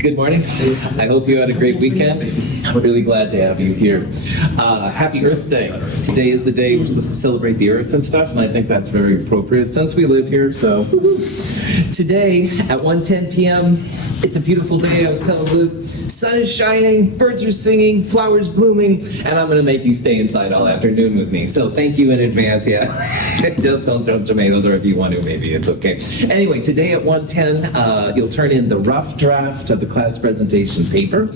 Good morning. I hope you had a great weekend. I'm really glad to have you here. Happy Earth Day. Today is the day we're supposed to celebrate the Earth and stuff, and I think that's very appropriate since we live here. So today at 1:10 p.m., it's a beautiful day. I was telling Luke, sun is shining, birds are singing, flowers blooming, and I'm going to make you stay inside all afternoon with me. So thank you in advance. Yeah, don't throw tomatoes, or if you want to, maybe it's okay. Anyway, today at 1:10, you'll turn in the rough draft of the class presentation paper,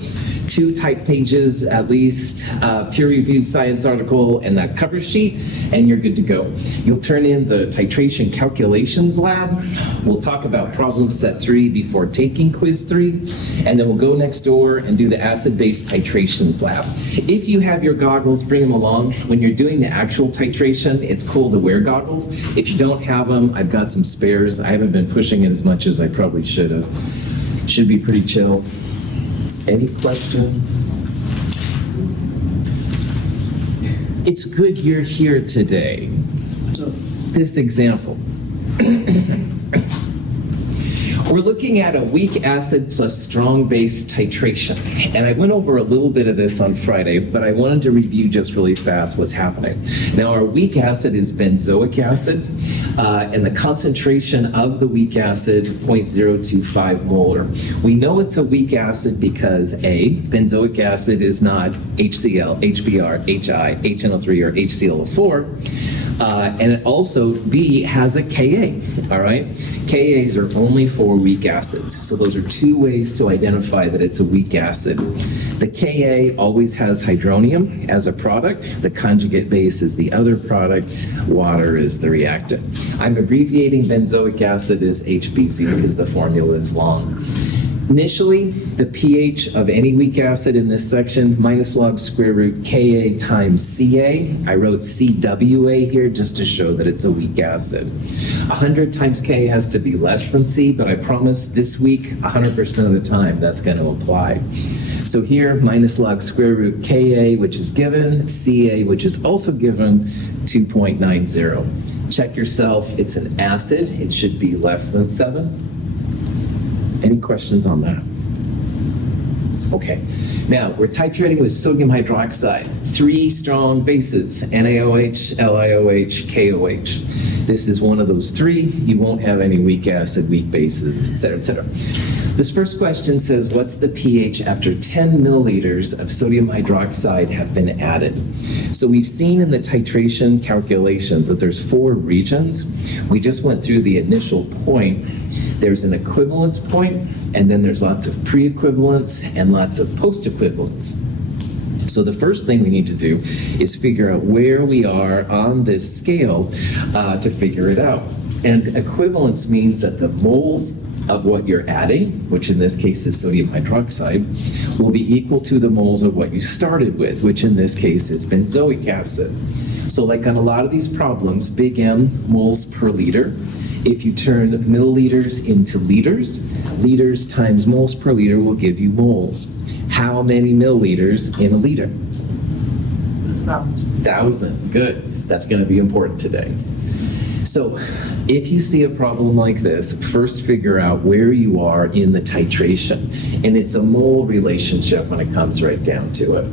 2 type pages at least, peer-reviewed science article, and that cover sheet, and you're good to go. You'll turn in the titration calculations lab. We'll talk about problem set 3 before taking quiz 3, and then we'll go next door and do the acid-base titrations lab. If you have your goggles, bring them along. When you're doing the actual titration, it's cool to wear goggles. If you don't have them, I've got some spares. I haven't been pushing it as much as I probably should have. Should be pretty chill. Any questions? It's good you're here today. This example. We're looking at a weak acid plus strong base titration. And I went over a little bit of this on Friday, but I wanted to review just really fast what's happening. Now, our weak acid is benzoic acid, and the concentration of the weak acid, 0.025 molar. We know it's a weak acid because A, benzoic acid is not HCl, HBr, HI, HNO3, or HClO4. And it also, B, has a Ka, all right? Kas are only for weak acids. So those are 2 ways to identify that it's a weak acid. The Ka always has hydronium as a product. The conjugate base is the other product. Water is the reactant. I'm abbreviating benzoic acid as HBZ because the formula is long. Initially, the pH of any weak acid in this section, minus log square root Ka times Ca. I wrote Cwa here just to show that it's a weak acid. 100 times K has to be less than C, but I promise this week, 100% of the time, that's going to apply. So here, minus log square root Ka, which is given, Ca, which is also given, 2.90. Check yourself, it's an acid. It should be less than 7. Any questions on that? Okay. Now, we're titrating with sodium hydroxide. 3 strong bases, NaOH, LiOH, KOH. This is one of those 3. You won't have any weak acid, weak bases, etc., etc. This first question says, what's the pH after 10 milliliters of sodium hydroxide have been added? So we've seen in the titration calculations that there's 4 regions. We just went through the initial point. There's an equivalence point, and then there's lots of pre-equivalence and lots of post-equivalence. So the first thing we need to do is figure out where we are on this scale to figure it out. And equivalence means that the moles of what you're adding, which in this case is sodium hydroxide, will be equal to the moles of what you started with, which in this case is benzoic acid. So like on a lot of these problems, big M, moles per liter. If you turn milliliters into liters, liters times moles per liter will give you moles. How many milliliters in a liter? 1,000. Good. That's going to be important today. So if you see a problem like this, first figure out where you are in the titration. And it's a mole relationship when it comes right down to it.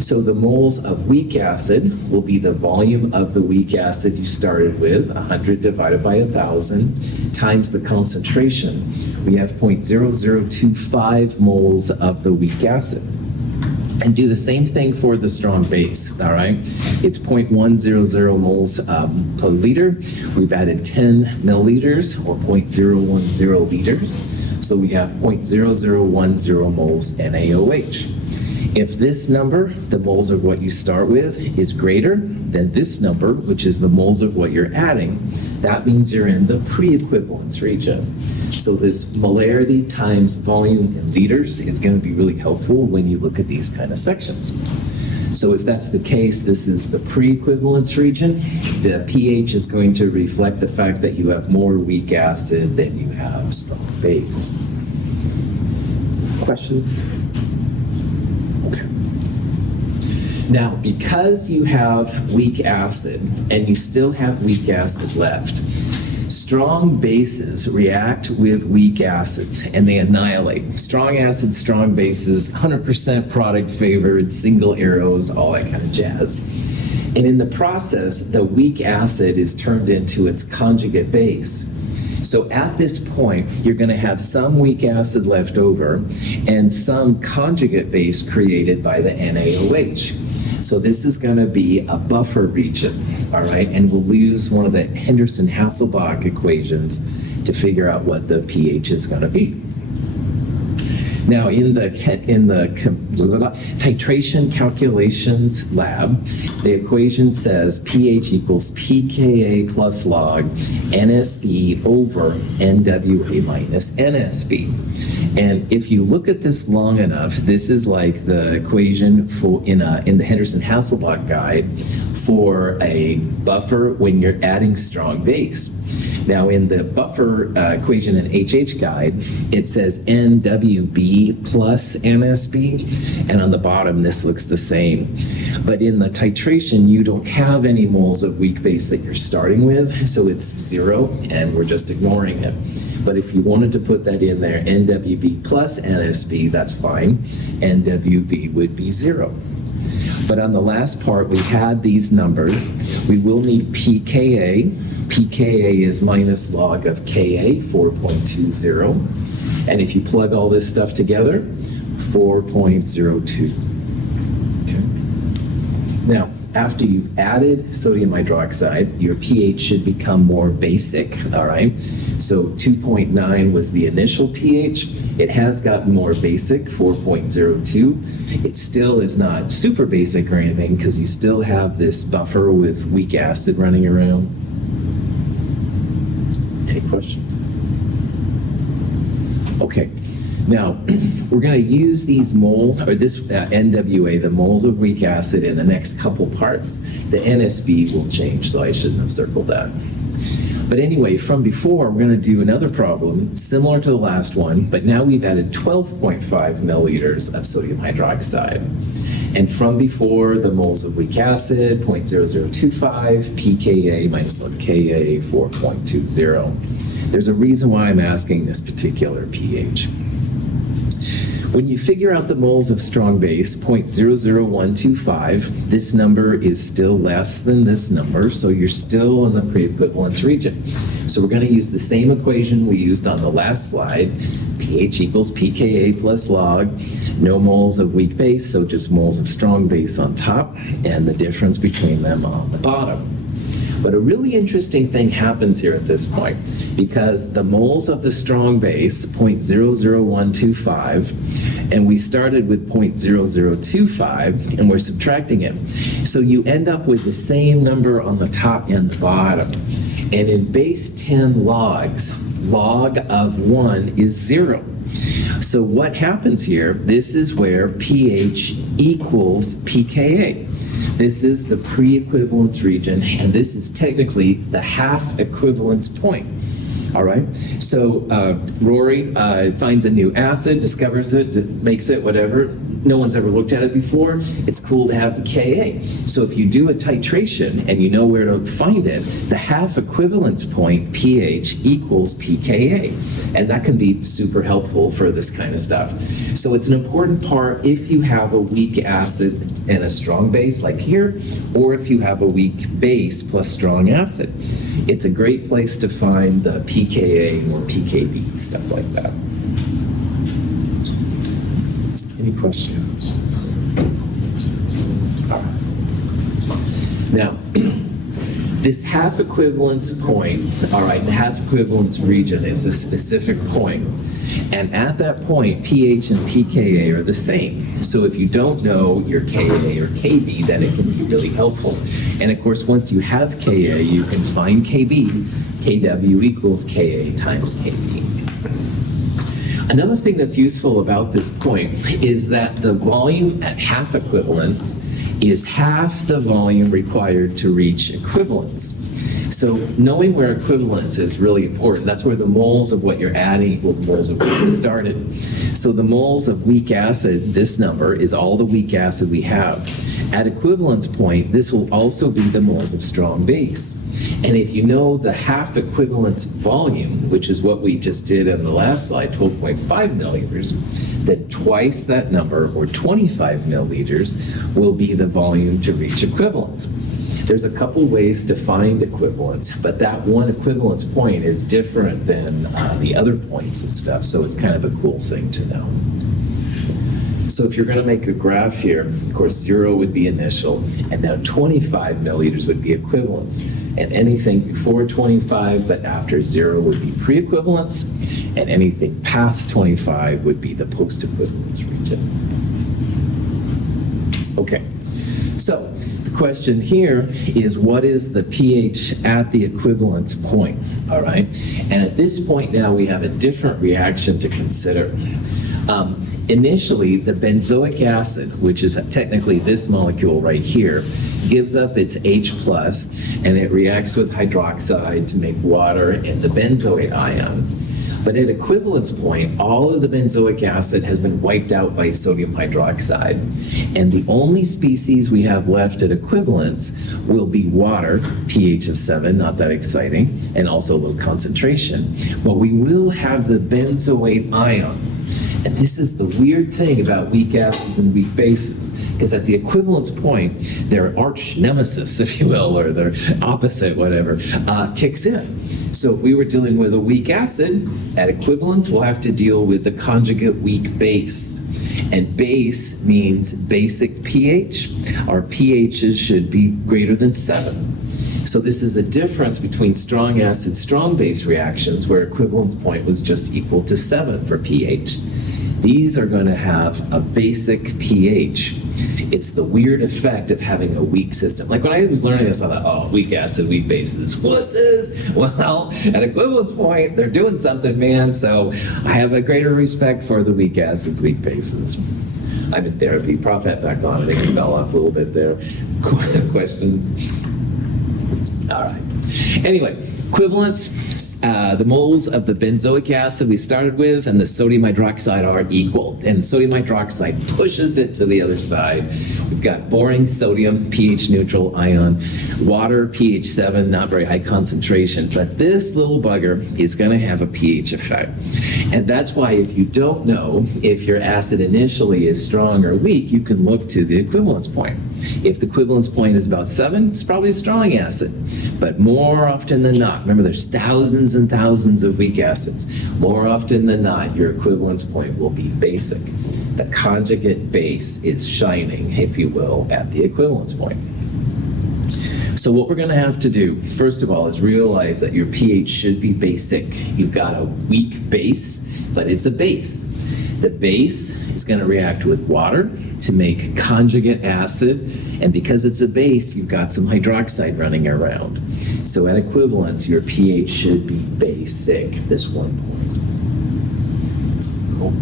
So the moles of weak acid will be the volume of the weak acid you started with, 100 divided by 1,000, times the concentration. We have 0.0025 moles of the weak acid. And do the same thing for the strong base, all right? It's 0.100 moles per liter. We've added 10 milliliters, or 0.010 liters. So we have 0.0010 moles NaOH. If this number, the moles of what you start with, is greater than this number, which is the moles of what you're adding, that means you're in the pre-equivalence region. So this molarity times volume in liters is going to be really helpful when you look at these kind of sections. So if that's the case, this is the pre-equivalence region. The pH is going to reflect the fact that you have more weak acid than you have strong base. Questions? Now, because you have weak acid and you still have weak acid left, Strong bases react with weak acids and they annihilate. Strong acids, strong bases, 100% product favored, single arrows, all that kind of jazz. And in the process, the weak acid is turned into its conjugate base. So at this point, you're going to have some weak acid left over and some conjugate base created by the NaOH. So this is going to be a buffer region, all right? And we'll use one of the Henderson-Hasselbalch equations to figure out what the pH is going to be. Now, in the titration calculations lab, the equation says pH equals pKa plus log NSB over NWA minus NSB. And if you look at this long enough, this is like the equation for in the Henderson-Hasselbalch guide for a buffer when you're adding strong base. Now, in the buffer equation in HH guide, it says NWB plus NSB, and on the bottom, this looks the same. But in the titration, you don't have any moles of weak base that you're starting with, so it's 0, and we're just ignoring it. But if you wanted to put that in there, NWB plus NSB, that's fine. NWB would be 0. But on the last part, we had these numbers. We will need pKa. pKa is minus log of Ka, 4.20. And if you plug all this stuff together, 4.02. Okay. Now, after you've added sodium hydroxide, your pH should become more basic, all right? So 2.9 was the initial pH. It has gotten more basic, 4.02. It still is not super basic or anything because you still have this buffer with weak acid running around. Any questions? Okay, now we're going to use these this NWA, the moles of weak acid, in the next couple parts. The NSB will change, so I shouldn't have circled that. But anyway, from before, we're going to do another problem similar to the last one, but now we've added 12.5 milliliters of sodium hydroxide. And from before, the moles of weak acid, 0.0025, pKa minus log Ka, 4.20. There's a reason why I'm asking this particular pH. When you figure out the moles of strong base, 0.00125, this number is still less than this number, so you're still in the pre-equivalence region. So we're going to use the same equation we used on the last slide, pH equals pKa plus log, no moles of weak base, so just moles of strong base on top, and the difference between them on the bottom. But a really interesting thing happens here at this point, because the moles of the strong base, 0.00125, and we started with 0.0025, and we're subtracting it. So you end up with the same number on the top and the bottom. And in base 10 logs, log of 1 is 0. So what happens here, this is where pH equals pKa. This is the pre-equivalence region, and this is technically the half equivalence point. All right, so Rory finds a new acid, discovers it, makes it, whatever. No one's ever looked at it before. It's cool to have the Ka. So if you do a titration and you know where to find it, the half equivalence point, pH, equals pKa. And that can be super helpful for this kind of stuff. So it's an important part if you have a weak acid and a strong base like here, or if you have a weak base plus strong acid. It's a great place to find the pKa or pKb, stuff like that. Any questions? Now, this half equivalence point, all right, the half equivalence region is a specific point. And at that point, pH and pKa are the same. So if you don't know your Ka or Kb, then it can be really helpful. And of course, once you have Ka, you can find Kb. Kw equals Ka times Kb. Another thing that's useful about this point is that the volume at half equivalence is half the volume required to reach equivalence. So knowing where equivalence is really important. That's where the moles of what you're adding equal the moles of what you started. So the moles of weak acid, this number, is all the weak acid we have. At equivalence point, this will also be the moles of strong base. And if you know the half equivalence volume, which is what we just did in the last slide, 12.5 milliliters, then twice that number, or 25 milliliters, will be the volume to reach equivalence. There's a couple ways to find equivalence, but that one equivalence point is different than the other points and stuff, so it's kind of a cool thing to know. So if you're going to make a graph here, of course, 0 would be initial, and now 25 milliliters would be equivalence. And anything before 25 but after 0 would be pre-equivalence, and anything past 25 would be the post-equivalence region. Okay, so the question here is, what is the pH at the equivalence point? All right, and at this point now we have a different reaction to consider. Initially, the benzoic acid, which is technically this molecule right here, gives up its H+, and it reacts with hydroxide to make water and the benzoate ion. But at equivalence point, all of the benzoic acid has been wiped out by sodium hydroxide. And the only species we have left at equivalence will be water, pH of 7, not that exciting, and also low concentration. But we will have the benzoate ion. And this is the weird thing about weak acids and weak bases, because at the equivalence point, their arch nemesis, if you will, or their opposite, whatever, kicks in. So if we were dealing with a weak acid, at equivalence, we'll have to deal with the conjugate weak base. And base means basic pH. Our pHs should be greater than 7. So this is a difference between strong acid, strong base reactions, where equivalence point was just equal to 7 for pH. These are going to have a basic pH. It's the weird effect of having a weak system. Like when I was learning this, I thought, oh, weak acid, weak bases, wusses. Well, at equivalence point, they're doing something, man. So I have a greater respect for the weak acids, weak bases. I'm in therapy. Prof had back on. I think he fell off a little bit there. Questions? All right. Anyway, equivalence, the moles of the benzoic acid we started with and the sodium hydroxide are equal. And sodium hydroxide pushes it to the other side. We've got boring sodium, pH neutral ion, water, pH 7, not very high concentration, but this little bugger is going to have a pH effect. And that's why if you don't know if your acid initially is strong or weak, you can look to the equivalence point. If the equivalence point is about 7, it's probably a strong acid. But more often than not, remember there's thousands and thousands of weak acids. More often than not, your equivalence point will be basic. The conjugate base is shining, if you will, at the equivalence point. So what we're going to have to do, first of all, is realize that your pH should be basic. You've got a weak base, but it's a base. The base is going to react with water to make conjugate acid, and because it's a base, you've got some hydroxide running around. So at equivalence, your pH should be basic, this one point. Cool.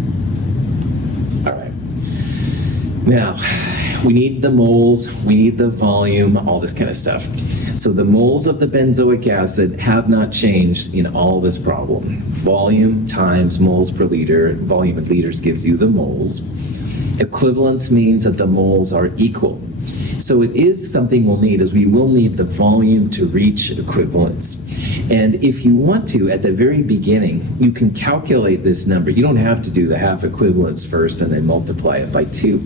All right. Now, we need the moles, we need the volume, all this kind of stuff. So the moles of the benzoic acid have not changed in all this problem. Volume times moles per liter, volume in liters gives you the moles. Equivalence means that the moles are equal. So it is something we'll need, is we will need the volume to reach equivalence. And if you want to, at the very beginning, you can calculate this number. You don't have to do the half equivalence first and then multiply it by 2.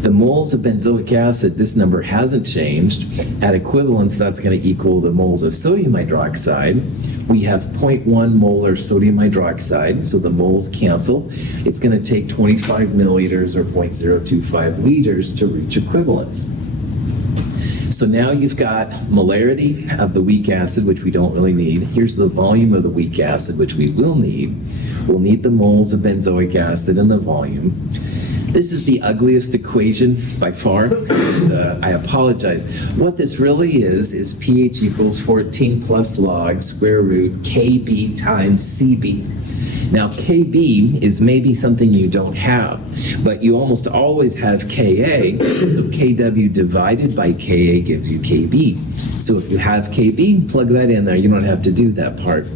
The moles of benzoic acid, this number hasn't changed. At equivalence, that's going to equal the moles of sodium hydroxide. We have 0.1 molar sodium hydroxide, so the moles cancel. It's going to take 25 milliliters or 0.025 liters to reach equivalence. So now you've got molarity of the weak acid, which we don't really need. Here's the volume of the weak acid, which we will need. We'll need the moles of benzoic acid and the volume. This is the ugliest equation by far. I apologize. What this really is pH equals 14 plus log square root Kb times Cb. Now, Kb is maybe something you don't have, but you almost always have Ka, so Kw divided by Ka gives you Kb. So if you have Kb, plug that in there. You don't have to do that part.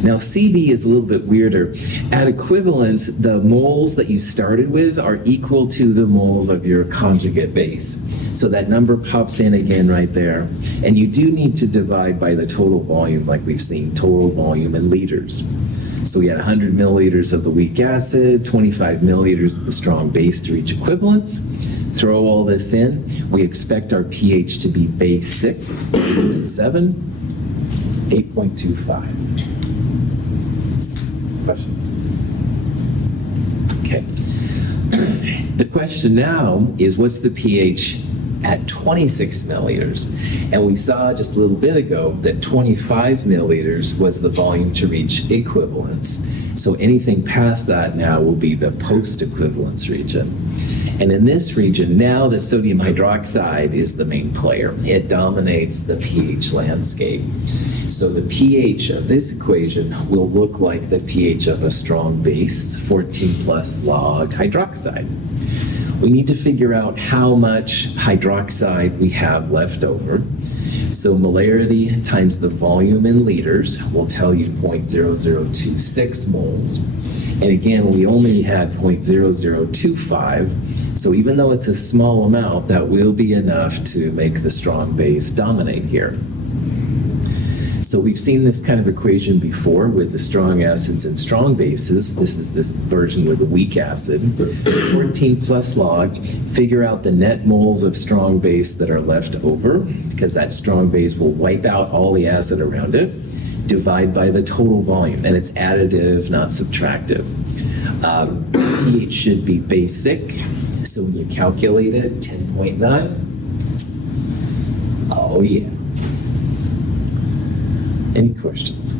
Now, Cb is a little bit weirder. At equivalence, the moles that you started with are equal to the moles of your conjugate base. So that number pops in again right there. And you do need to divide by the total volume, like we've seen, total volume in liters. So we had 100 milliliters of the weak acid, 25 milliliters of the strong base to reach equivalence. Throw all this in. We expect our pH to be basic, 7, 8.25. Questions? Okay. The question now is, what's the pH at 26 milliliters? And we saw just a little bit ago that 25 milliliters was the volume to reach equivalence. So anything past that now will be the post-equivalence region. And in this region, now the sodium hydroxide is the main player. It dominates the pH landscape. So the pH of this equation will look like the pH of a strong base, 14 plus log hydroxide. We need to figure out how much hydroxide we have left over. So molarity times the volume in liters will tell you 0.0026 moles. And again, we only had 0.0025. So even though it's a small amount, that will be enough to make the strong base dominate here. So we've seen this kind of equation before with the strong acids and strong bases. This is this version with the weak acid. 14 plus log, figure out the net moles of strong base that are left over, because that strong base will wipe out all the acid around it. Divide by the total volume, and it's additive, not subtractive. pH should be basic, so when you calculate it, 10.9. Oh yeah. Any questions?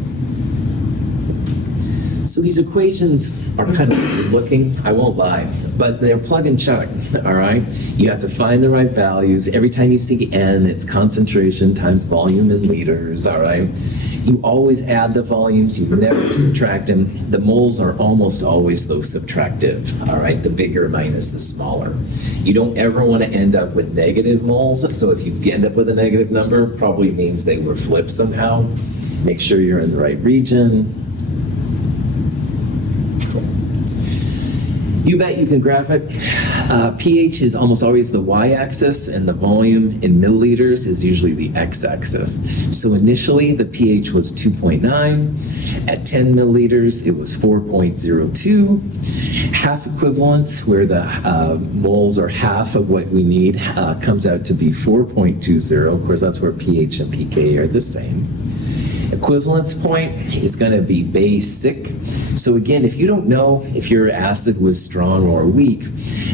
So these equations are kind of weird looking, I won't lie, but they're plug and chug, all right? You have to find the right values. Every time you see N, it's concentration times volume in liters, all right? You always add the volumes, you never subtract them. The moles are almost always, though, subtractive, all right? The bigger minus the smaller. You don't ever want to end up with negative moles, so if you end up with a negative number, probably means they were flipped somehow. Make sure you're in the right region. You bet you can graph it. pH is almost always the y-axis, and the volume in milliliters is usually the x-axis. So initially, the pH was 2.9. At 10 milliliters, it was 4.02. Half equivalence, where the moles are half of what we need, comes out to be 4.20. Of course, that's where pH and pK are the same. Equivalence point is going to be basic. So again, if you don't know if your acid was strong or weak,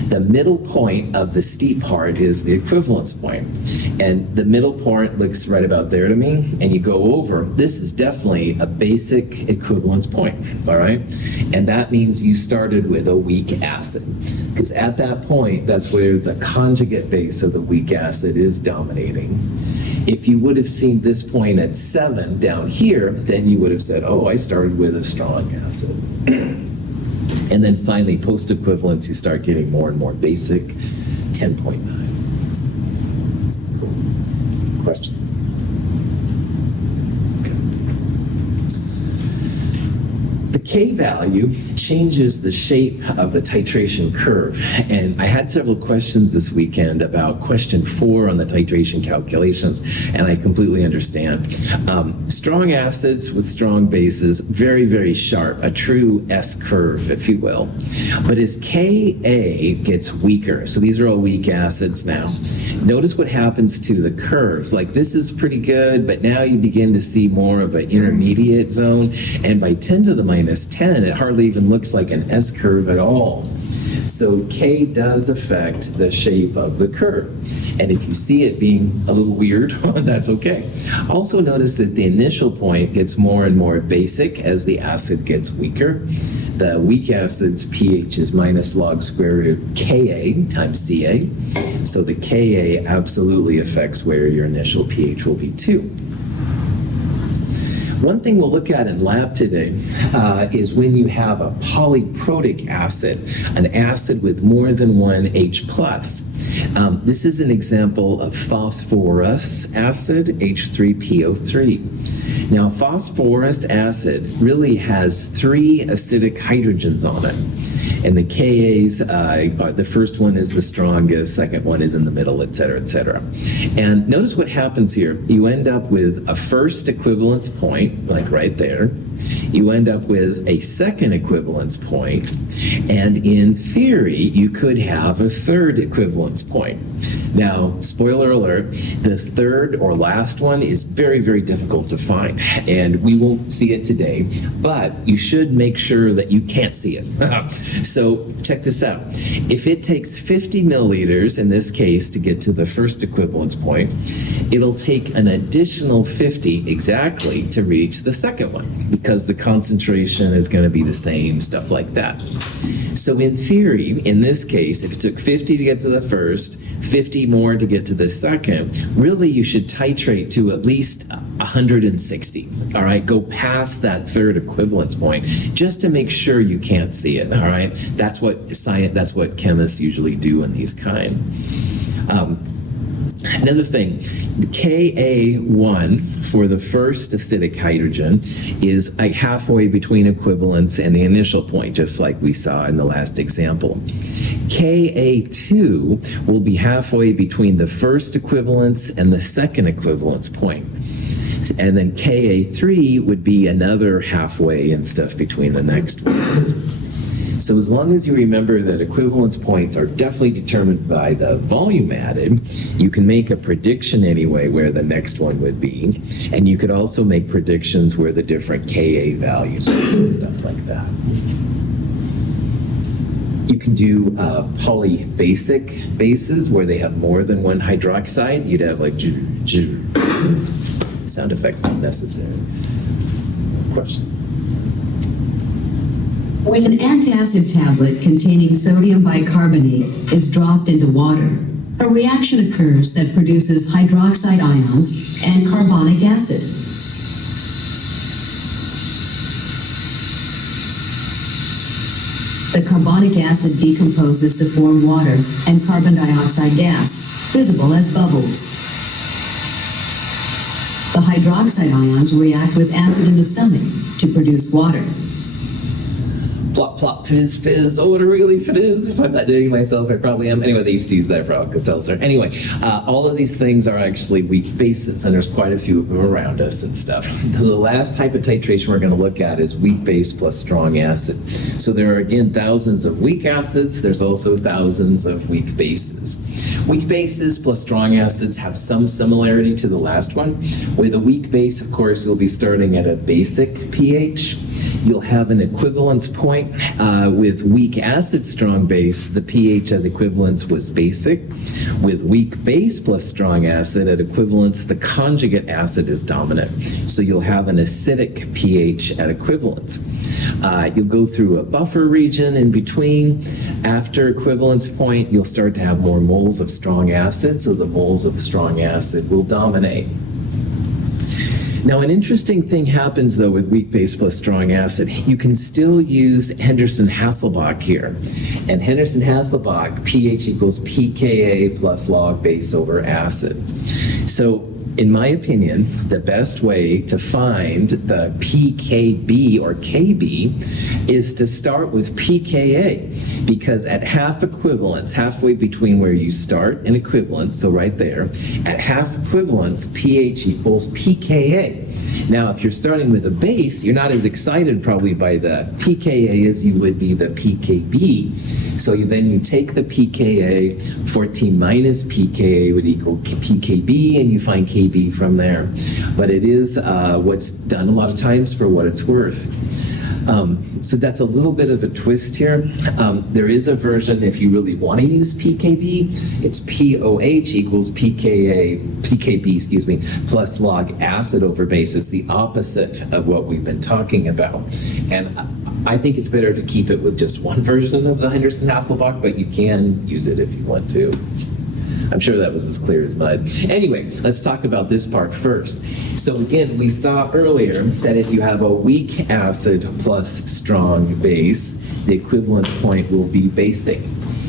the middle point of the steep part is the equivalence point. And the middle point looks right about there to me, and you go over, this is definitely a basic equivalence point, all right? And that means you started with a weak acid, because at that point, that's where the conjugate base of the weak acid is dominating. If you would have seen this point at 7 down here, then you would have said, oh, I started with a strong acid. And then finally, post-equivalence, you start getting more and more basic, 10.9. Cool. Questions? Okay. The K value changes the shape of the titration curve. And I had several questions this weekend about question 4 on the titration calculations, and I completely understand. Strong acids with strong bases, very, very sharp, a true S curve, if you will. But as Ka gets weaker, so these are all weak acids now, notice what happens to the curves. Like this is pretty good, but now you begin to see more of an intermediate zone, and by 10 to the minus 10, it hardly even looks like an S curve at all. So K does affect the shape of the curve. And if you see it being a little weird, that's okay. Also notice that the initial point gets more and more basic as the acid gets weaker. The weak acid's pH is minus log square root Ka times Ca. So the Ka absolutely affects where your initial pH will be too. One thing we'll look at in lab today is when you have a polyprotic acid, an acid with more than one H+. This is an example of phosphorus acid, H3PO3. Now, phosphorus acid really has 3 acidic hydrogens on it. And the Kas, the first one is the strongest, second one is in the middle, et cetera, et cetera. And notice what happens here. You end up with a first equivalence point, like right there. You end up with a second equivalence point, and in theory, you could have a third equivalence point. Now, spoiler alert, the third or last one is very, very difficult to find, and we won't see it today, but you should make sure that you can't see it. So check this out. If it takes 50 milliliters, in this case, to get to the first equivalence point, it'll take an additional 50 exactly to reach the second one, because the concentration is going to be the same, stuff like that. So in theory, in this case, if it took 50 to get to the first, 50 more to get to the second, really you should titrate to at least 160. All right, go past that third equivalence point just to make sure you can't see it. All right, that's what chemists usually do in these kind. Another thing, Ka1 for the first acidic hydrogen is like halfway between equivalence and the initial point, just like we saw in the last example. Ka2 will be halfway between the first equivalence and the second equivalence point. And then Ka3 would be another halfway and stuff between the next ones. So as long as you remember that equivalence points are definitely determined by the volume added, you can make a prediction anyway where the next one would be. And you could also make predictions where the different Ka values are and stuff like that. You can do polybasic bases where they have more than one hydroxide. You'd have like sound effects not necessary. Question? When an antacid tablet containing sodium bicarbonate is dropped into water, a reaction occurs that produces hydroxide ions and carbonic acid. The carbonic acid decomposes to form water and carbon dioxide gas, visible as bubbles. The hydroxide ions react with acid in the stomach to produce water. Plop, plop, fizz, fizz. Oh, what a really fizz. If I'm not doing it myself, I probably am. Anyway, they used to use that for Alka-Seltzer. Anyway, all of these things are actually weak bases, and there's quite a few of them around us and stuff. The last type of titration we're going to look at is weak base plus strong acid. So there are, again, thousands of weak acids. There's also thousands of weak bases. Weak bases plus strong acids have some similarity to the last one. With a weak base, of course, you'll be starting at a basic pH. You'll have an equivalence point. With weak acid strong base, the pH at equivalence was basic. With weak base plus strong acid at equivalence, the conjugate acid is dominant. So you'll have an acidic pH at equivalence. You'll go through a buffer region in between. After equivalence point, you'll start to have more moles of strong acid, so the moles of strong acid will dominate. Now, an interesting thing happens, though, with weak base plus strong acid. You can still use Henderson-Hasselbalch here. And Henderson-Hasselbalch, pH equals pKa plus log base over acid. So, in my opinion, the best way to find the pKb or Kb is to start with pKa, because at half equivalence, halfway between where you start and equivalence, so right there, at half equivalence, pH equals pKa. Now, if you're starting with a base, you're not as excited probably by the pKa as you would be the pKb. So then you take the pKa, 14 minus pKa would equal pKb, and you find Kb from there. But it is what's done a lot of times for what it's worth. So that's a little bit of a twist here. There is a version, if you really want to use pKb, it's POH equals pKb, plus log acid over base. It's the opposite of what we've been talking about. And I think it's better to keep it with just one version of the Henderson-Hasselbalch, but you can use it if you want to. I'm sure that was as clear as mud. Anyway, let's talk about this part first. So again, we saw earlier that if you have a weak acid plus strong base, the equivalent point will be basic.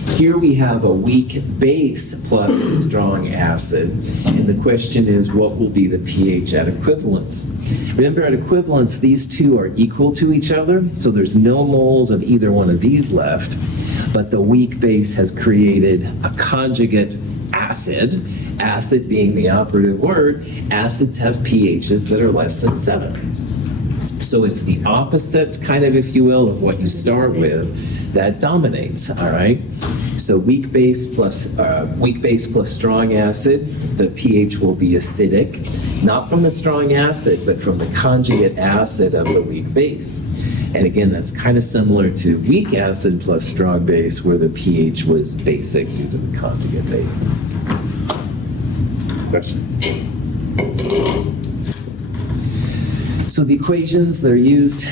Here we have a weak base plus a strong acid, and the question is, what will be the pH at equivalence? Remember, at equivalence, these two are equal to each other, so there's no moles of either one of these left, but the weak base has created a conjugate acid, acid being the operative word. Acids have pHs that are less than 7. So it's the opposite, kind of, if you will, of what you start with that dominates, all right? So weak base plus strong acid, the pH will be acidic, not from the strong acid, but from the conjugate acid of the weak base. And again, that's kind of similar to weak acid plus strong base, where the pH was basic due to the conjugate base. Questions? So the equations that are used,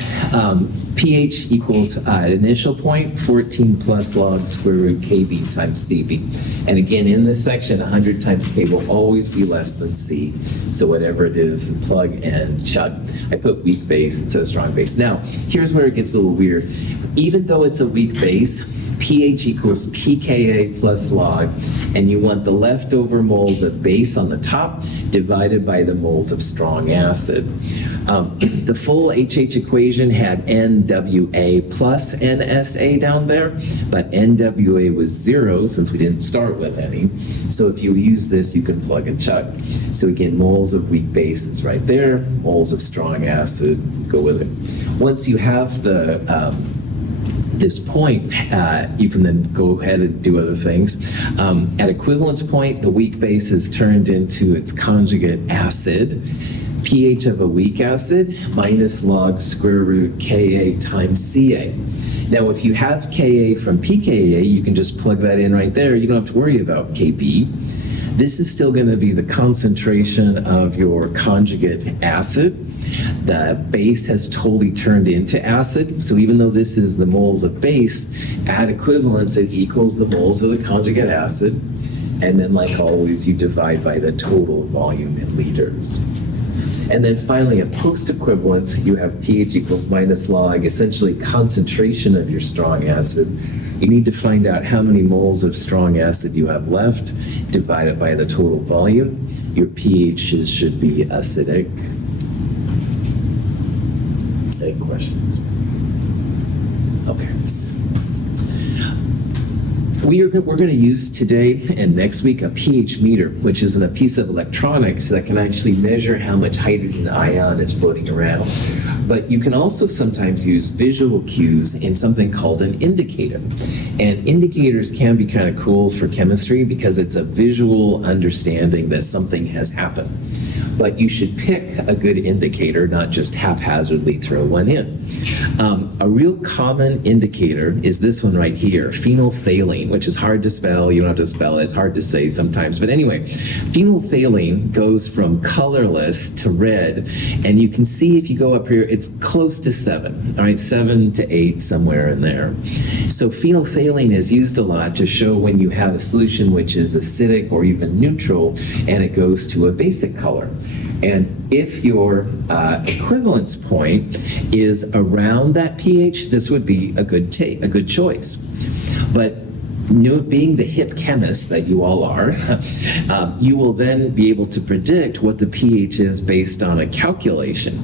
pH equals initial point, 14 plus log square root KB times CV. And again, in this section, 100 times K will always be less than C. So whatever it is, plug and chug. I put weak base instead of strong base. Now, here's where it gets a little weird. Even though it's a weak base, pH equals pKa plus log, and you want the leftover moles of base on the top divided by the moles of strong acid. The full HH equation had NWA plus NSA down there, but NWA was 0 since we didn't start with any. So if you use this, you can plug and chug. So again, moles of weak base is right there, moles of strong acid, go with it. Once you have this point, you can then go ahead and do other things. At equivalence point, the weak base is turned into its conjugate acid. pH of a weak acid minus log square root Ka times Ca. Now, if you have Ka from pKa, you can just plug that in right there. You don't have to worry about Kb. This is still going to be the concentration of your conjugate acid. The base has totally turned into acid, so even though this is the moles of base, at equivalence it equals the moles of the conjugate acid, and then like always you divide by the total volume in liters. And then finally at post-equivalence you have pH equals minus log, essentially concentration of your strong acid. You need to find out how many moles of strong acid you have left, divide it by the total volume. Your pH should be acidic. Any questions? Okay. We're going to use today and next week a pH meter, which is a piece of electronics that can actually measure how much hydrogen ion is floating around. But you can also sometimes use visual cues in something called an indicator. And indicators can be kind of cool for chemistry because it's a visual understanding that something has happened. But you should pick a good indicator, not just haphazardly throw one in. A real common indicator is this one right here, phenolphthalein, which is hard to spell. You don't have to spell it. It's hard to say sometimes. But anyway, phenolphthalein goes from colorless to red. And you can see if you go up here, it's close to 7. All right, 7 to 8, somewhere in there. So phenolphthalein is used a lot to show when you have a solution which is acidic or even neutral, and it goes to a basic color. And if your equivalence point is around that pH, this would be a good choice. But being the hip chemist that you all are, you will then be able to predict what the pH is based on a calculation.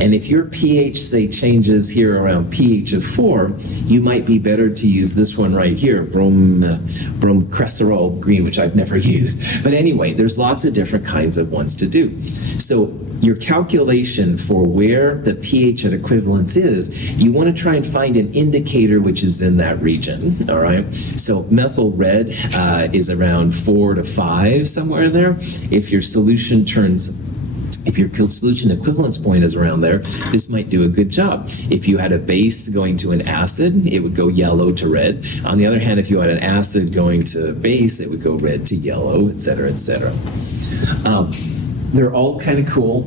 And if your pH, say, changes here around pH of 4, you might be better to use this one right here, bromocresserol green, which I've never used. But anyway, there's lots of different kinds of ones to do. So your calculation for where the pH at equivalence is, you want to try and find an indicator which is in that region, all right? So methyl red is around 4 to 5, somewhere in there. If your solution equivalence point is around there, this might do a good job. If you had a base going to an acid, it would go yellow to red. On the other hand, if you had an acid going to base, it would go red to yellow, et cetera, et cetera. They're all kind of cool.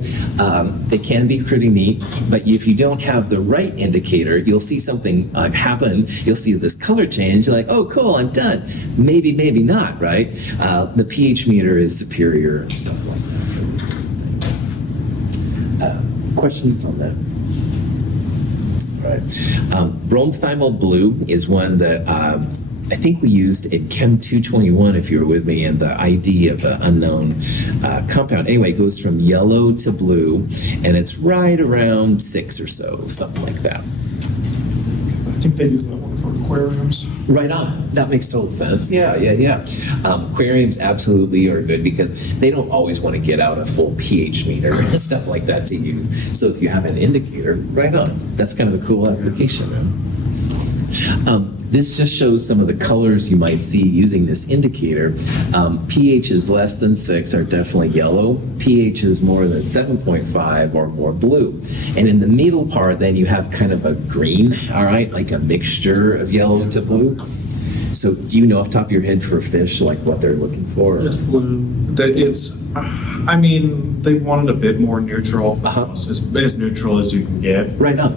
They can be pretty neat, but if you don't have the right indicator, you'll see something happen. You'll see this color change. You're like, oh, cool, I'm done. Maybe, maybe not, right? The pH meter is superior and stuff like that for these things. Questions on that? All right. Bromethymol blue is one that I think we used in Chem 221, if you were with me, and the ID of an unknown compound. Anyway, it goes from yellow to blue, and it's right around 6 or so, something like that. I think they use that one for aquariums. Right on. That makes total sense. Yeah. Aquariums absolutely are good because they don't always want to get out a full pH meter and stuff like that to use. So if you have an indicator, right on. That's kind of a cool application. This just shows some of the colors you might see using this indicator. pHs less than 6 are definitely yellow. pHs more than 7.5 or more blue. And in the middle part, then you have kind of a green, all right, like a mixture of yellow to blue. So do you know off the top of your head for fish, like what they're looking for? Just blue. They wanted a bit more neutral, as neutral as you can get. Right on.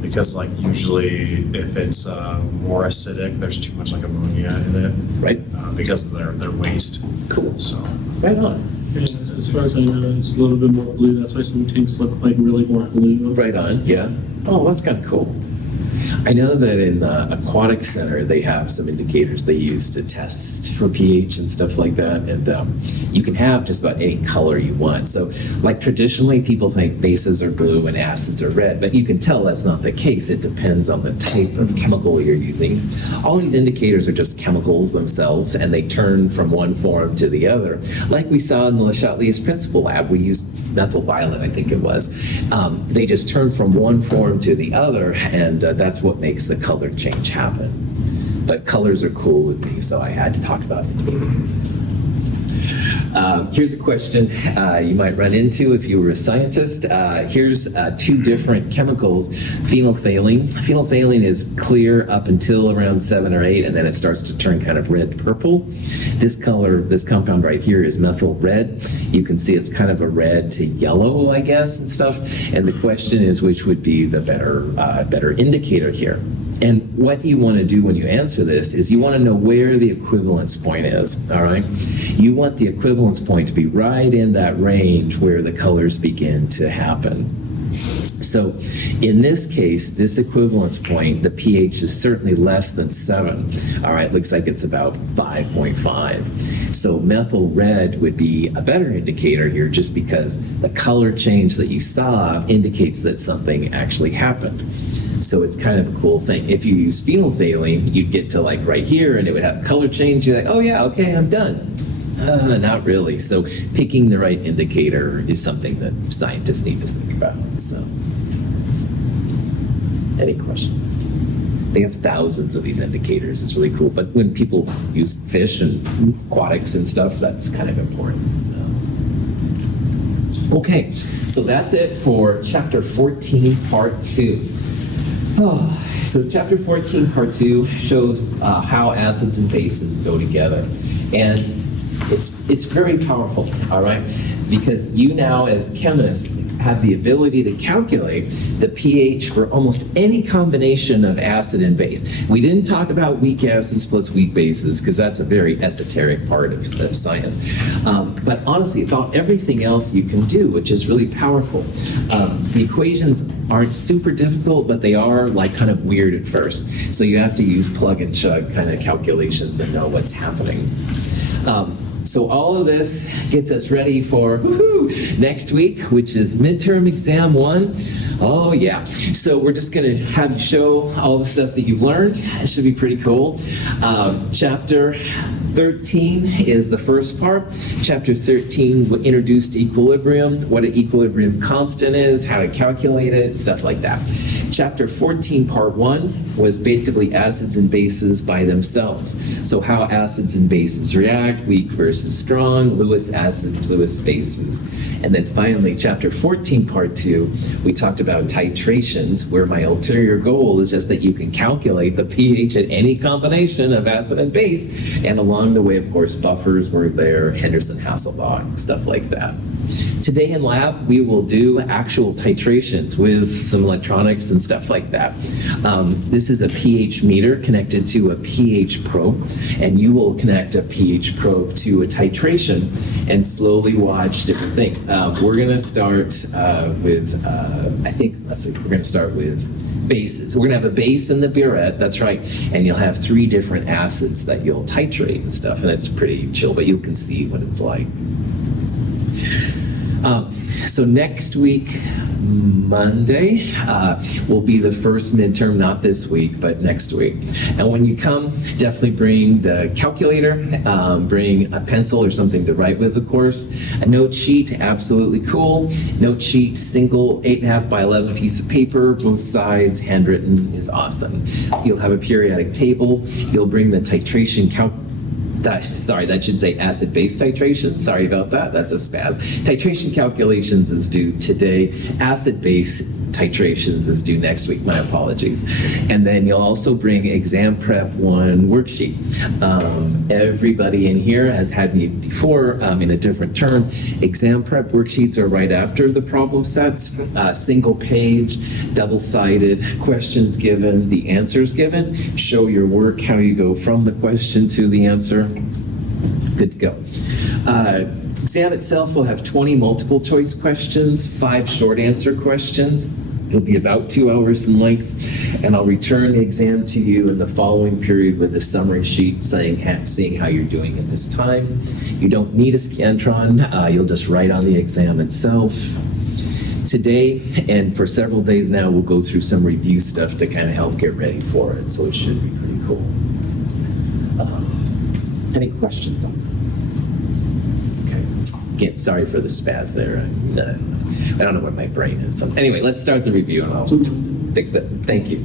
Because like usually if it's more acidic, there's too much like ammonia in it. Right. Because of their waste. Cool. So. Right on. Yeah, as far as I know, it's a little bit more blue. That's why some tanks look like really more blue. Right on, yeah. Oh, that's kind of cool. I know that in the Aquatic Center, they have some indicators they use to test for pH and stuff like that. And you can have just about any color you want. So like traditionally, people think bases are blue and acids are red, but you can tell that's not the case. It depends on the type of chemical you're using. All these indicators are just chemicals themselves, and they turn from one form to the other. Like we saw in the Le Chatelier's principal lab, we used methyl violet, I think it was. They just turn from one form to the other, and that's what makes the color change happen. But colors are cool with me, so I had to talk about it. Here's a question you might run into if you were a scientist. Here's 2 different chemicals. Phenolphthalein. Phenolphthalein is clear up until around 7 or 8, and then it starts to turn kind of red-purple. This compound right here is methyl red. You can see it's kind of a red to yellow, I guess, and stuff. And the question is, which would be the better indicator here? And what you want to do when you answer this is you want to know where the equivalence point is, all right? You want the equivalence point to be right in that range where the colors begin to happen. So in this case, this equivalence point, the pH is certainly less than 7. All right, looks like it's about 5.5. So methyl red would be a better indicator here just because the color change that you saw indicates that something actually happened. So it's kind of a cool thing. If you use phenolphthalein, you'd get to like right here and it would have color change. You're like, oh yeah, okay, I'm done. Not really. So picking the right indicator is something that scientists need to think about. So, any questions? They have thousands of these indicators. It's really cool. But when people use fish and aquatics and stuff, that's kind of important. So. Okay, so that's it for Chapter 14, Part 2. So Chapter 14, Part 2 shows how acids and bases go together. And it's very powerful, all right? Because you now, as chemists, have the ability to calculate the pH for almost any combination of acid and base. We didn't talk about weak acids plus weak bases because that's a very esoteric part of science. But honestly, about everything else you can do, which is really powerful. The equations aren't super difficult, but they are like kind of weird at first. So you have to use plug and chug kind of calculations and know what's happening. So all of this gets us ready for next week, which is Midterm Exam I. Oh yeah. So we're just gonna have you show all the stuff that you've learned. It should be pretty cool. Chapter 13 is the first part. Chapter 13 introduced equilibrium, what an equilibrium constant is, how to calculate it, stuff like that. Chapter 14, Part 1, was basically acids and bases by themselves. So how acids and bases react, weak versus strong, Lewis acids, Lewis bases. And then finally, Chapter 14, Part 2, we talked about titrations, where my ulterior goal is just that you can calculate the pH at any combination of acid and base. And along the way, of course, buffers were there, Henderson-Hasselbalch, stuff like that. Today in lab, we will do actual titrations with some electronics and stuff like that. This is a pH meter connected to a pH probe, and you will connect a pH probe to a titration and slowly watch different things. We're going to start with, we're going to start with bases. We're gonna have a base in the burette, that's right, and you'll have 3 different acids that you'll titrate and stuff, and it's pretty chill, but you can see what it's like. So next week, Monday, will be the first midterm, not this week, but next week. And when you come, definitely bring the calculator, bring a pencil or something to write with, of course. A note sheet, absolutely cool. Note sheet, single 8.5 by 11 piece of paper, both sides, handwritten, is awesome. You'll have a periodic table. You'll bring the titration that should say acid-base titration. Sorry about that, that's a spaz. Titration calculations is due today. Acid-base titrations is due next week, my apologies. And then you'll also bring exam prep 1 worksheet. Everybody in here has had me before in a different term. Exam prep worksheets are right after the problem sets, single page, double-sided, questions given, the answers given. Show your work, how you go from the question to the answer. Good to go. Exam itself will have 20 multiple choice questions, 5 short answer questions. It'll be about 2 hours in length, and I'll return the exam to you in the following period with a summary sheet seeing how you're doing in this time. You don't need a Scantron, you'll just write on the exam itself. Today, and for several days now, we'll go through some review stuff to kind of help get ready for it, so it should be pretty cool. Any questions on that? Okay. Again, sorry for the spaz there. I don't know what my brain is. So anyway, let's start the review and I'll fix that. Thank you.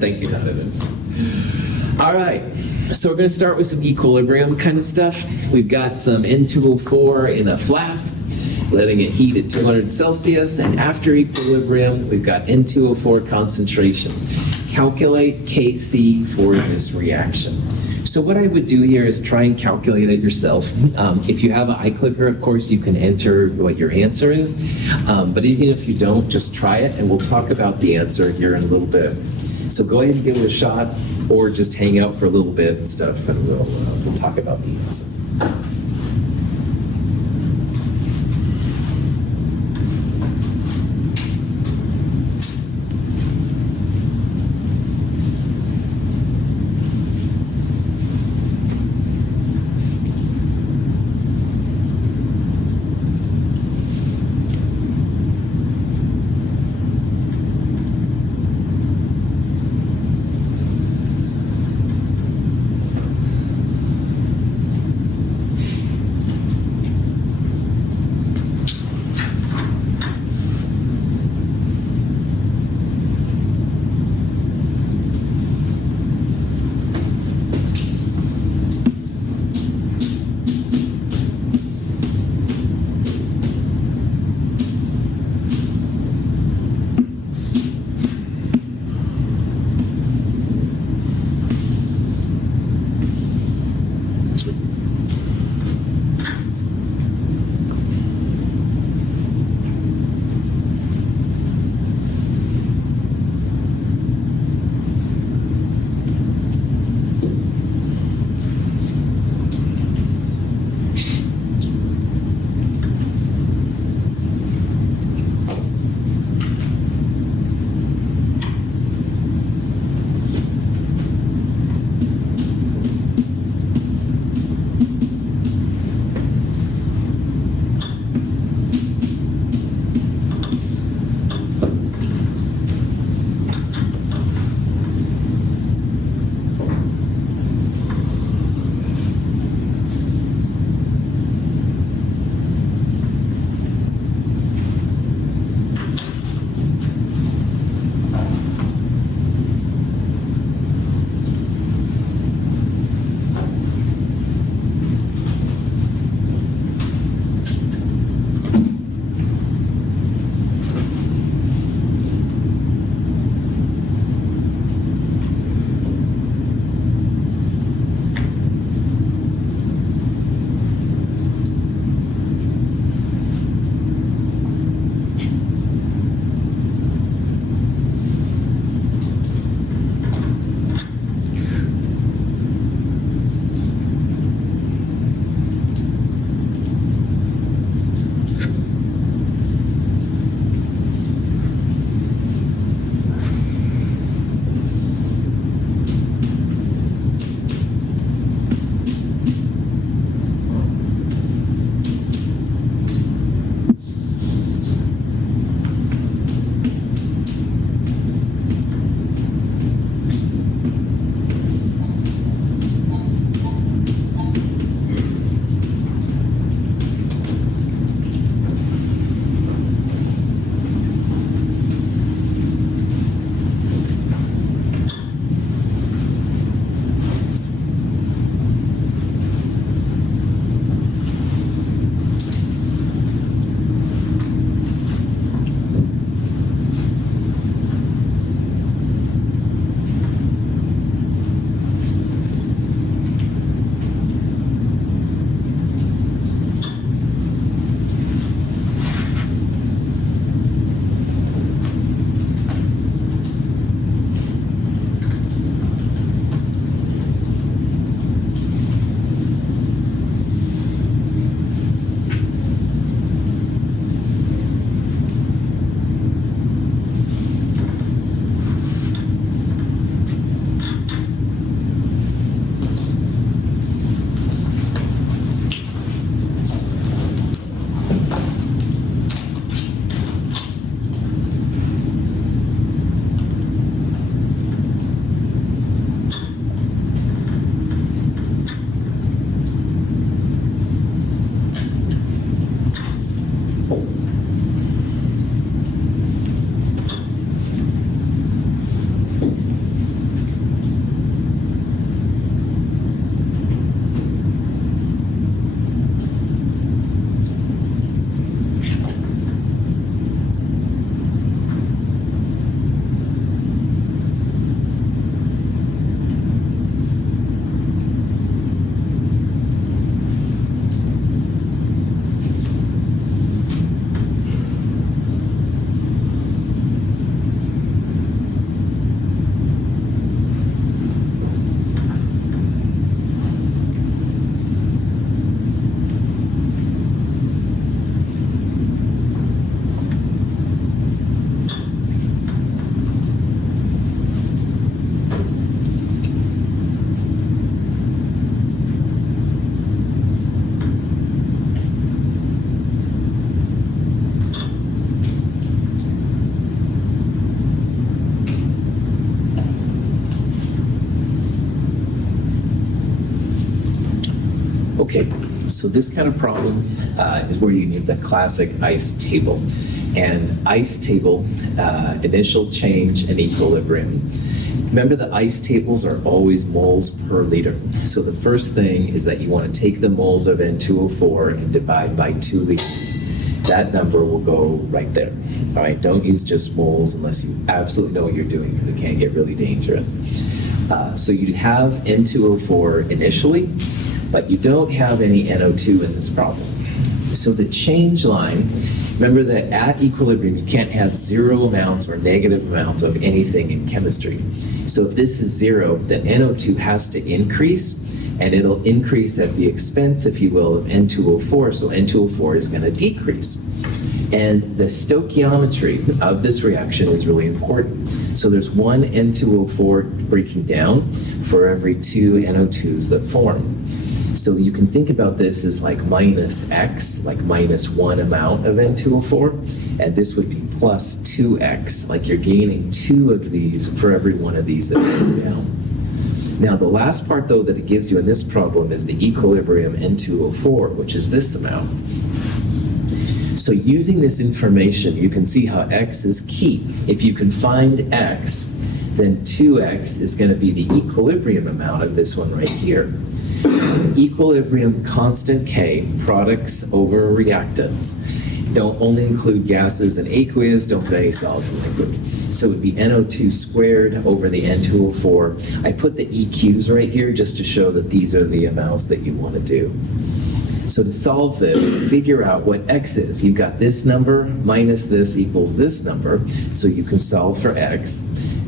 Thank you, Donovan. All right. So we're going to start with some equilibrium kind of stuff. We've got some N2O4 in a flask, letting it heat at 200 Celsius. And after equilibrium, we've got N2O4 concentration. Calculate Kc for this reaction. So what I would do here is try and calculate it yourself. If you have an iClicker, of course, you can enter what your answer is. But even if you don't, just try it, and we'll talk about the answer here in a little bit. So go ahead and give it a shot, or just hang out for a little bit and stuff, and we'll talk about the answer. Okay, so this kind of problem is where you need the classic ICE table. And ICE table, initial change and equilibrium. Remember, the ICE tables are always moles per liter. So the first thing is that you want to take the moles of N2O4 and divide by 2 liters. That number will go right there. All right, don't use just moles unless you absolutely know what you're doing, because it can get really dangerous. So you have N2O4 initially, but you don't have any NO2 in this problem. So the change line, remember that at equilibrium, you can't have 0 amounts or negative amounts of anything in chemistry. So if this is 0, then NO2 has to increase, and it'll increase at the expense, if you will, of N2O4, so N2O4 is going to decrease. And the stoichiometry of this reaction is really important. So there's 1 N2O4 breaking down for every 2 NO2s that form. So you can think about this as like minus X, like minus 1 amount of N2O4, and this would be plus 2X, like you're gaining 2 of these for every 1 of these that breaks down. Now the last part though that it gives you in this problem is the equilibrium N2O4, which is this amount. So using this information, you can see how X is key. If you can find X, then 2X is going to be the equilibrium amount of this one right here. Equilibrium constant K, products over reactants. Don't only include gases and aqueous, don't put any solids and liquids. So it would be NO2 squared over the N2O4. I put the EQs right here just to show that these are the amounts that you want to do. So to solve this, figure out what X is. You've got this number minus this equals this number, so you can solve for X.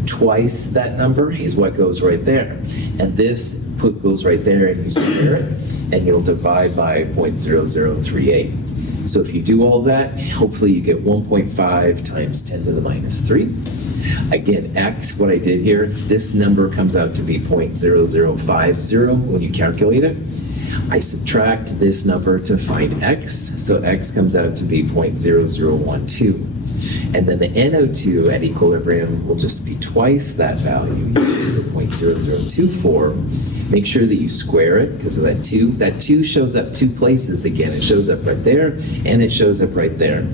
Twice that number is what goes right there. And this goes right there, and you square it, and you'll divide by 0.0038. So if you do all that, hopefully you get 1.5 times 10 to the minus 3. Again, X, what I did here, this number comes out to be 0.0050 when you calculate it. I subtract this number to find X, so X comes out to be 0.0012. And then the NO2 at equilibrium will just be twice that value, so 0.0024. Make sure that you square it because of that 2. That 2 shows up 2 places again. It shows up right there, and it shows up right there.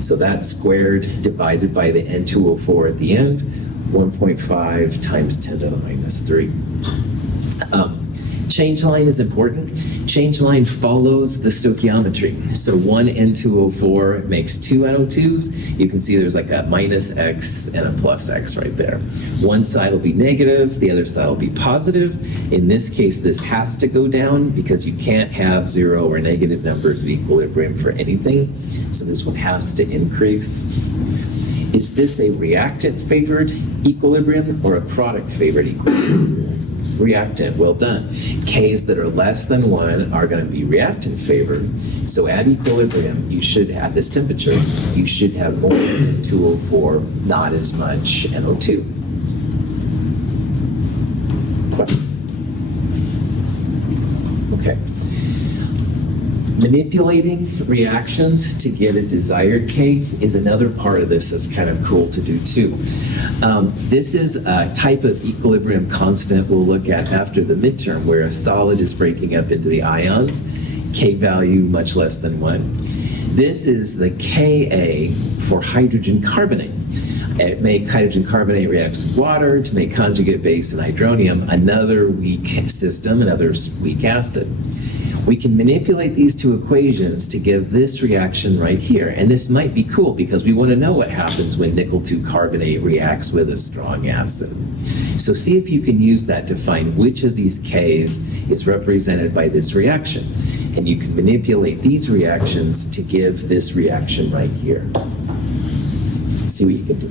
So that's squared divided by the N2O4 at the end, 1.5 times 10 to the minus 3. Change line is important. Change line follows the stoichiometry. So 1 N2O4 makes 2 NO2s. You can see there's like a minus X and a plus X right there. One side will be negative, the other side will be positive. In this case, this has to go down because you can't have 0 or negative numbers of equilibrium for anything. So this one has to increase. Is this a reactant favored equilibrium or a product favored equilibrium? Reactant, well done. K's that are less than 1 are going to be reactant favored. So at equilibrium, you should, at this temperature, you should have more than 2O4, not as much NO2. Questions? Okay. Manipulating reactions to get a desired K is another part of this that's kind of cool to do too. This is a type of equilibrium constant we'll look at after the midterm, where a solid is breaking up into the ions, K value much less than 1. This is the Ka for hydrogen carbonate. It makes hydrogen carbonate reacts with water to make conjugate base and hydronium, another weak system, another weak acid. We can manipulate these 2 equations to give this reaction right here. And this might be cool because we want to know what happens when nickel-2 carbonate reacts with a strong acid. So see if you can use that to find which of these Ks is represented by this reaction. And you can manipulate these reactions to give this reaction right here. See what you can do.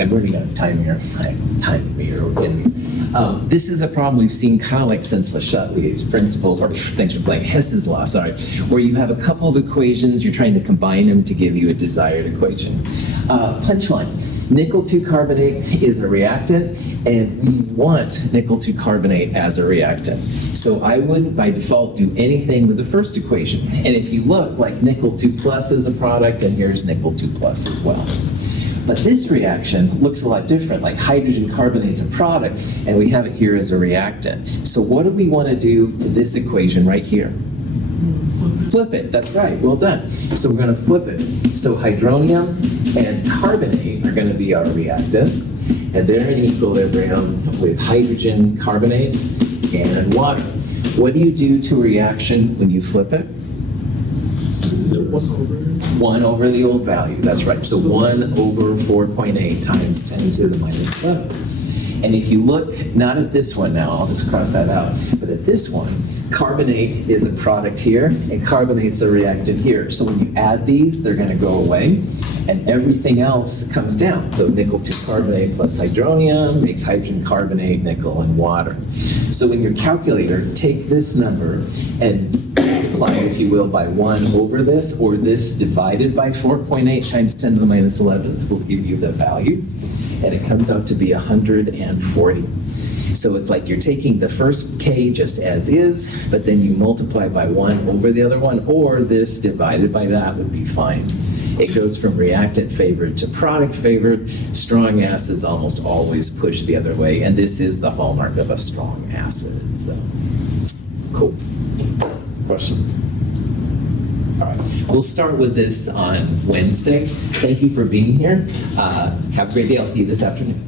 I'm running out of time here. This is a problem we've seen kind of like since Le Chatelier's principle, or thanks for playing Hess's law, sorry, where you have a couple of equations, you're trying to combine them to give you a desired equation. Punchline, nickel 2 carbonate is a reactant, and we want nickel 2 carbonate as a reactant. So I wouldn't by default do anything with the first equation. And if you look, like nickel 2 plus is a product, and here's nickel 2 plus as well. But this reaction looks a lot different, like hydrogen carbonate's a product, and we have it here as a reactant. So what do we want to do to this equation right here? Flip it, that's right, well done. So we're going to flip it. So hydronium and carbonate are going to be our reactants, and they're in equilibrium with hydrogen carbonate and water. What do you do to a reaction when you flip it? 1 over the old value, that's right. So 1 over 4.8 times 10 to the minus 11. And if you look, not at this one now, I'll just cross that out, but at this one, carbonate is a product here, and carbonate's a reactant here. So when you add these, they're going to go away, and everything else comes down. So nickel 2 carbonate plus hydronium makes hydrogen carbonate, nickel, and water. So in your calculator, take this number and multiply, if you will, by 1 over this, or this divided by 4.8 times 10 to the minus 11 will give you the value, and it comes out to be 140. So it's like you're taking the first K just as is, but then you multiply by 1 over the other one, or this divided by that would be fine. It goes from reactant favored to product favored. Strong acids almost always push the other way, and this is the hallmark of a strong acid. So, cool. Questions? All right, we'll start with this on Wednesday. Thank you for being here. Have a great day. I'll see you this afternoon.